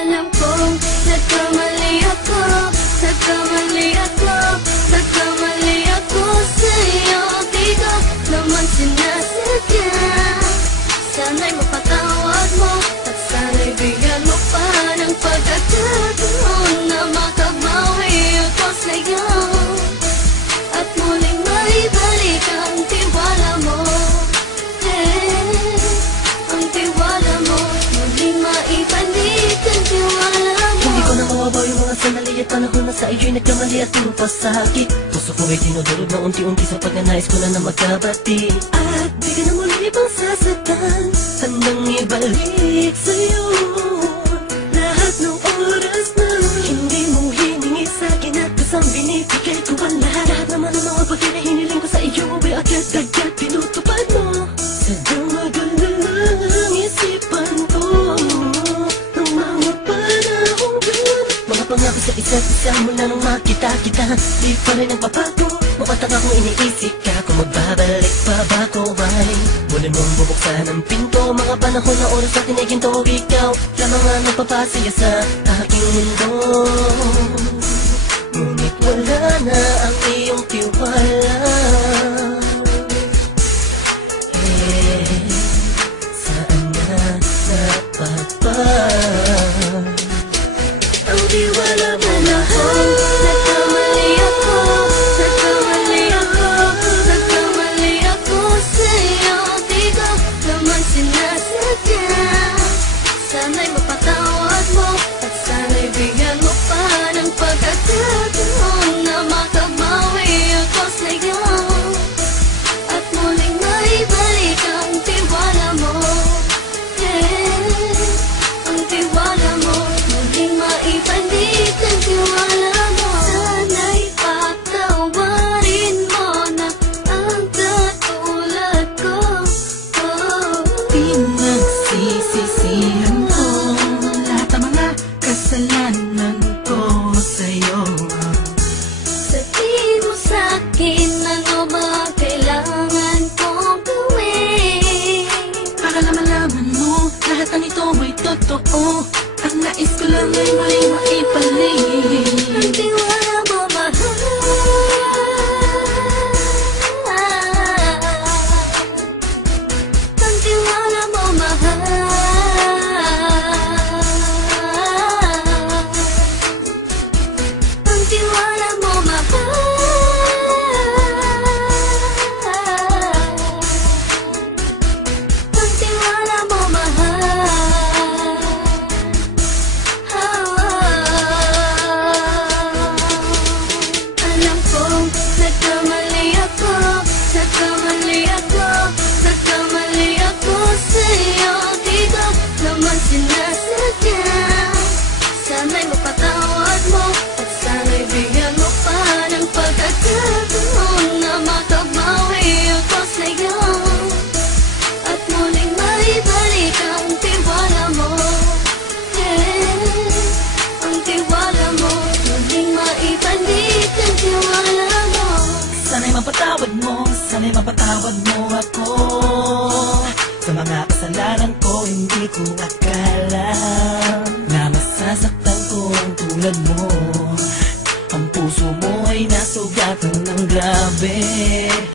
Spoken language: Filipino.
Alam kong nagkamali ako, nagkamali ako, nagkamali ako sa'yo. Di ko naman sinasadya. Sana'y mapatawad mo at sana'y bigyan mo pa ng pagkakataon na makabawi ako sa'yo at muling maibalik ang tiwala mo. Ang tiwala mo, muling maibalik ang tiwala mo. Hindi ko na mawabaw yung mga sandali at panahon na sa iyo'y nagkamali at puro pasakit. Puso ko ay dinudurog na unti-unti sa pagnanais ko na magkabati. At di ka na muli pang sasaktan, handang ibalik sa'yo lahat ng oras na hindi mo hiningi sa'kin at kasang binibigay ko ang lahat. Lahat naman ng mga bagay na hiniling ko sa iyo ay agad-agad pinutupad mo. Sadyang magalang isipan ko ng mga panahong yun. Mga pangako sa isa't isa mula nung makita kita, di pa rin nagbabago. Mapatang akong iniisip ka kung magbabalik pa ba ko ay muli mong bubuksan ang pinto. Mga panahon na oras natin ay ginto, ikaw lamang ang nagpapasaya sa aking mundo. Ngunit wala na ang iyong tiwala. Saan na napapa ang tiwala mo mahal? Nagkamali ako, nagkamali ako, nagkamali ako sa'yo. Di ko naman sinasadya. Sana'y mapatawad mo at sana'y bigyan mo pa ng pagkakataon na makabawi ako sa'yo at muling maibalik ang tiwala mo. Ang tiwala mo, muling maibalik ang tiwala mo. Sana'y patawarin mo na ang katulad ko. Pinagsisisihan ko lahat ng mga kasalanan ko sa'yo. Sabihin mo sa'kin ano ba kailangan kong gawin Para na malaman mo lahat ng ito ay totoo. Ang nais ko lang ay muling maibalik ang tiwala mo, mahal. Ang tiwala mo, mahal. Ang tiwala mo, mahal. Ang tiwala mo, mahal. Alam kong nagkamali ako, nagkamali ako, nagkamali ako sa'yo. Di ko naman sinasadya. Sana'y mapatawad mo at sana'y bigyan mo pa ng pagkakataon na makabawi ako sa'yo at muling maibalik ang tiwala mo. Ang tiwala mo, muling maibalik ang tiwala mo. Sana'y mapatawad mo, sana'y mapatawad mo ako sa mga kasalanan ko. Hindi ko akala na masasaktan ko ang tulad mo. Ang puso mo ay nasugatan ng grabe.